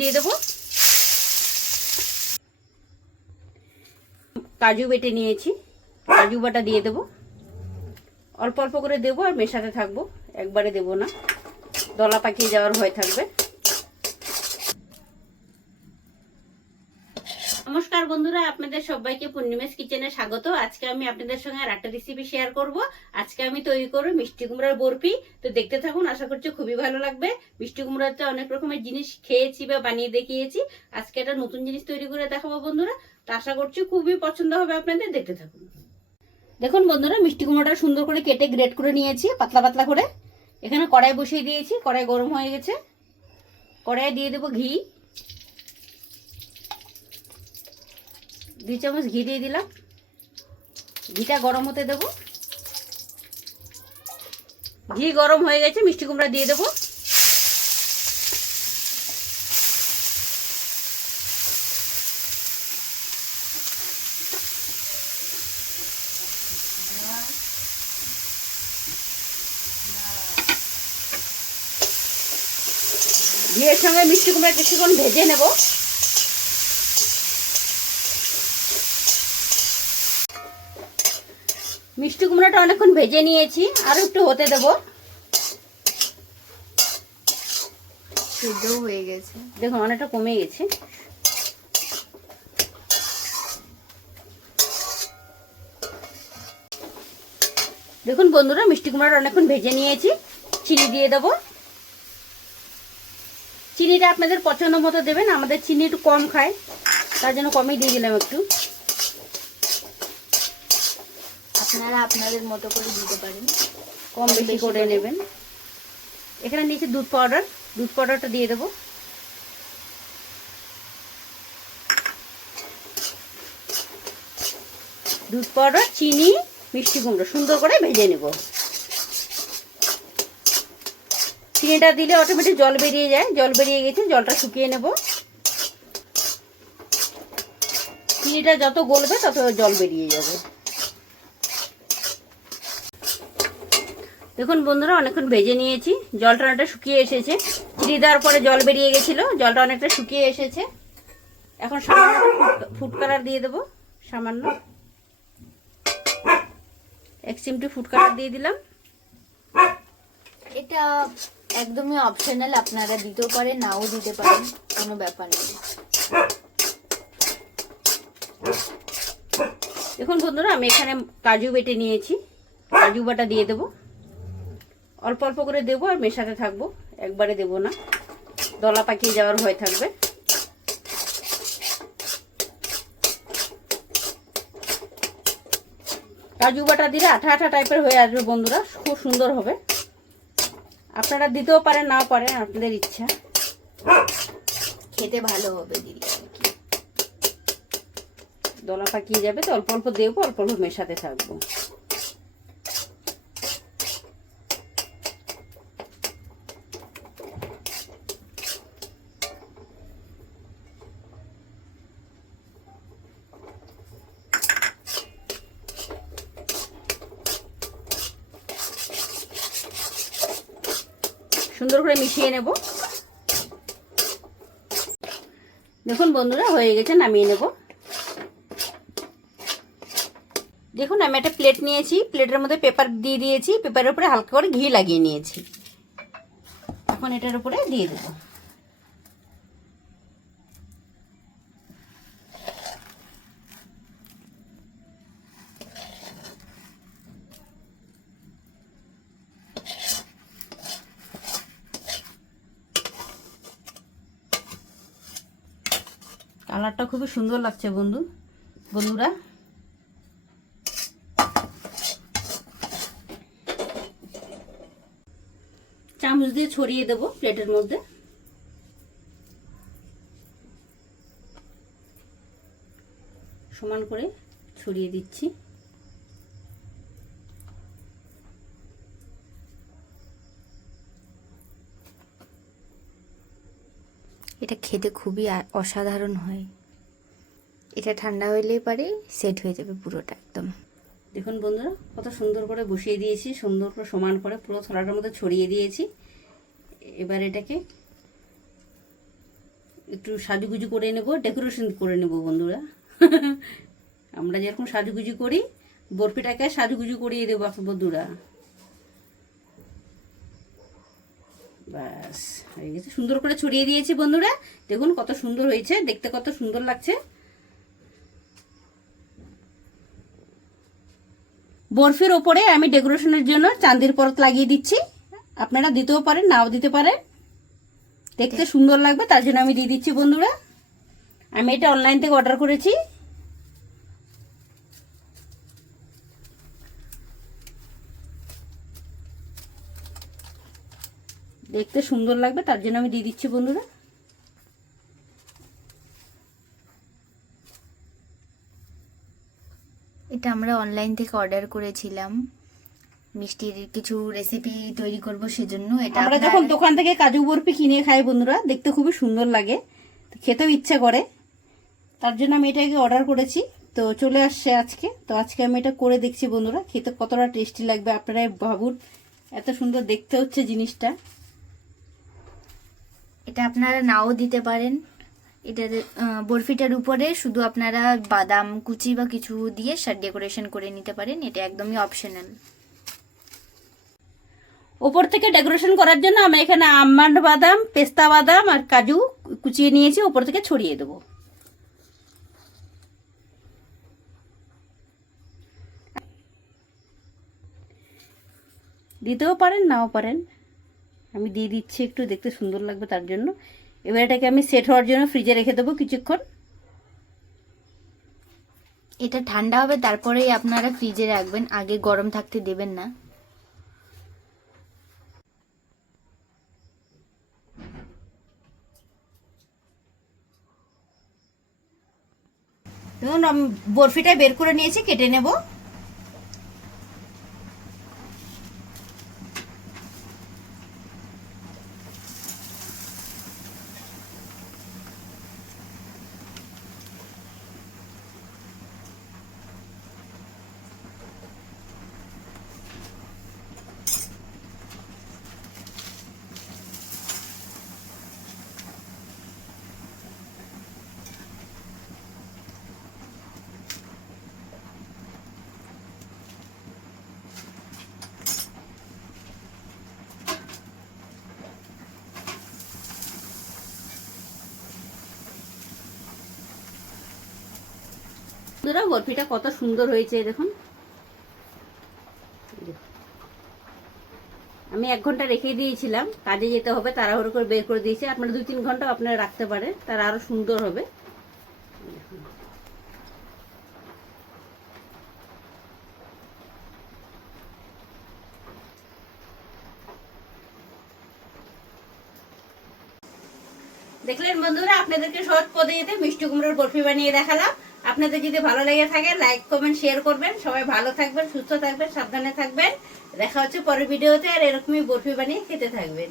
দিয়ে দেবো। কাজু বেটে নিয়েছি, কাজু বাটা দিয়ে দেবো। অল্প অল্প করে দেবো আর মেশাতে থাকবো, একবারে দেবো না, দলা পাকিয়ে যাওয়ার ভয় থাকবে। নমস্কার বন্ধুরা, আপনাদের সবাইকে পূর্ণিমাস কিচেনে স্বাগত। আজকে আমি আপনাদের সঙ্গে আর একটা রেসিপি শেয়ার করব। আজকে আমি তৈরি করব মিষ্টি কুমড়ার বরফি। তো দেখতে থাকুন, আশা করছি খুবই ভালো লাগবে। মিষ্টি কুমড়াতে অনেক রকমের জিনিস খেয়েছি বা বানিয়ে দেখিয়েছি, আজকে একটা নতুন জিনিস তৈরি করে দেখাবো বন্ধুরা। তো আশা করছি খুবই পছন্দ হবে আপনাদের, দেখতে থাকুন। দেখুন বন্ধুরা, মিষ্টি কুমড়াটা সুন্দর করে কেটে গ্রেট করে নিয়েছি পাতলা পাতলা করে। এখানে কড়াই বসিয়ে দিয়েছি, কড়াই গরম হয়ে গেছে। কড়াইয়ে দিয়ে দেবো ঘি, 2 চামচ ঘি দিয়ে দিলাম। ঘিটা গরম হতে দেবো। ঘি গরম হয়ে গেছে, মিষ্টি কুমড়া দিয়ে দেবো। ঘিয়ের সঙ্গে মিষ্টি কুমড়া কিছুক্ষণ ভেজে নেব। মিষ্টি কুমড়াটা অনেকক্ষণ ভেজে নিয়েছি, আরো একটু হতে দেবো। সিদ্ধ হয়ে গেছে, দেখুন অনেকটা কমে গেছে। দেখুন বন্ধুরা, মিষ্টি কুমড়াটা অনেকক্ষণ ভেজে নিয়েছি। চিনি দিয়ে দেবো। চিনিটা আপনাদের পছন্দ মতো দেবেন, আমাদের চিনি একটু কম খায়, তার জন্য কমই দিয়ে দিলাম একটু। আপনারা আপনাদের মতো করে দিতে পারেন, কম বেশি করে নেবেন। এখানে নিচে দুধ পাউডার, দুধ পাউডারটা দিয়ে দেবো। দুধ পাউডার, চিনি, মিষ্টি কুমড়ো সুন্দর করে ভেজে নেব। চিনিটা দিলে অটোমেটিক জল বেরিয়ে যায়, জল বেরিয়ে গেছে, জলটা শুকিয়ে নেব। চিনিটা যত গলবে তত জল বেরিয়ে যাবে। দেখুন বন্ধুরা, অনেকক্ষণ ভেজে নিয়েছি, জলটা অনেকটা শুকিয়ে এসেছে। চিনি দেওয়ার পরে জল বেরিয়ে গেছিল, জলটা অনেকটা শুকিয়ে এসেছে। এখন সামান্য ফুড কালার দিয়ে দেবো, সামান্য 1 চিমটি ফুড কালার দিয়ে দিলাম। এটা একদমই অপশনাল, আপনারা দিতেও পারেন, নাও দিতে পারেন, কোনো ব্যাপার নেই। দেখুন বন্ধুরা, আমি এখানে কাজু বেটে নিয়েছি, কাজু বাটা দিয়ে দেবো। অল্প অল্প করে দেবো আর মেশাতে থাকবো, একবারে দেবো না, দলা পাকিয়ে যাওয়ার ভয় থাকবে। কাজু বাটা দিলে আঠা আঠা টাইপের হয়ে আসবে বন্ধুরা, খুব সুন্দর হবে। আপনারা দিতেও পারেন, নাও পারেন, আপনাদের ইচ্ছা। খেতে ভালো হবে দিদি, দলা পাকিয়ে যাবে, তো অল্প অল্প দেবো, অল্প অল্প মেশাতে থাকবো। সুন্দর করে মিশিয়ে নেব। দেখুন বন্ধুরা, হয়ে গেছে, নামিয়ে নেব। দেখুন আমি একটা প্লেট নিয়েছি, প্লেটের মধ্যে পেপার দিয়ে দিয়েছি, পেপারের উপরে হালকা করে ঘি লাগিয়ে নিয়েছি। এখন এটার উপরে দিয়ে দেব। কালারটা খুবই সুন্দর লাগছে বন্ধুরা। চামচ দিয়ে ছড়িয়ে দেব প্লেটের মধ্যে। সমান করে ছড়িয়ে দিচ্ছি। এটা খেতে খুবই অসাধারণ হয়। এটা ঠান্ডা হইলেই পারে সেট হয়ে যাবে পুরোটা একদম। দেখুন বন্ধুরা, কত সুন্দর করে বসিয়ে দিয়েছি, সুন্দর করে সমান করে পুরো থালাটার মধ্যে ছড়িয়ে দিয়েছি। এবার এটাকে একটু সাজুগুজু করে নেব, ডেকোরেশন করে নেব বন্ধুরা। আমরা যেরকম সাজুগুজু করি বরফিটাকে সাজুগুজু করিয়ে দেবো বন্ধুরা। ব্যাস হয়ে গেছে, সুন্দর করে ছড়িয়ে দিয়েছি বন্ধুরা। দেখুন কত সুন্দর হয়েছে, দেখতে কত সুন্দর লাগছে। বরফির ওপরে আমি ডেকোরেশনের জন্য চাঁদির পরত লাগিয়ে দিচ্ছি। আপনারা দিতেও পারেন, নাও দিতে পারেন, দেখতে সুন্দর লাগবে তার জন্য আমি দিয়ে দিচ্ছি বন্ধুরা। আমি এটা অনলাইন থেকে অর্ডার করেছি। দেখতে সুন্দর লাগবে তার জন্য আমি দিয়ে দিচ্ছি বন্ধুরা। এটা আমরা অনলাইন থেকে অর্ডার করেছিলাম, মিষ্টির কিছু রেসিপি তৈরি করব সেজন্য। এটা আমরা যখন দোকান থেকে কাজু বরফি কিনে খাই বন্ধুরা, দেখতে খুবই সুন্দর লাগে, খেতেও ইচ্ছা করে, তার জন্য আমি এটাকে অর্ডার করেছি। তো চলে আসছে আজকে। তো আজকে আমি এটা করে দেখছি বন্ধুরা, খেতে কতটা টেস্টি লাগবে আপনারাই ভাবুন। এত সুন্দর দেখতে হচ্ছে জিনিসটা। এটা আপনারা নাও দিতে পারেন। এটা বরফিটার উপরে শুধু আপনারা বাদাম কুচি বা কিছু দিয়ে ডেকোরেশন করে নিতে পারেন, এটা একদমই অপশনাল। ওপর থেকে ডেকোরেশন করার জন্য আমি এখানে আমন্ড বাদাম, পেস্তা বাদাম আর কাজু কুচিয়ে নিয়েছি, ওপর থেকে ছড়িয়ে দেবো। দিতেও পারেন, নাও পারেন, আমি দিয়ে দিচ্ছি একটু, দেখতে সুন্দর লাগবে তার জন্য। এবার এটাকে আমি সেট হওয়ার জন্য ফ্রিজে রেখে দেবো কিছুক্ষণ। এটা ঠান্ডা হবে তারপরেই আপনারা ফ্রিজে রাখবেন, আগে গরম থাকতে দেবেন না। দেখুন আমি বরফিটা বের করে নিয়েছি, কেটে নেব। বন্ধুরা বরফিটা কত সুন্দর হয়েছে দেখুন। আমি 1 ঘন্টা রেখে দিয়েছিলাম, কাজে যেতে হবে, তাড়াহুড়ো করে বের করে দিয়েছি। আপনারা 2-3 ঘন্টা আপনারা রাখতে পারেন, তারা আরো সুন্দর হবে। দেখলেন বন্ধুরা, আপনাদেরকে সহজ পদ্ধতিতে মিষ্টি কুমড়োর বরফি বানিয়ে দেখালাম। আপনাদের যদি ভালো লেগে থাকে লাইক কমেন্ট শেয়ার করবেন। সবাই ভালো থাকবেন, সুস্থ থাকবেন, সাবধানে থাকবেন। দেখা হচ্ছে পরের ভিডিওতে। আর এরকমই বরফি বানিয়ে খেতে থাকবেন।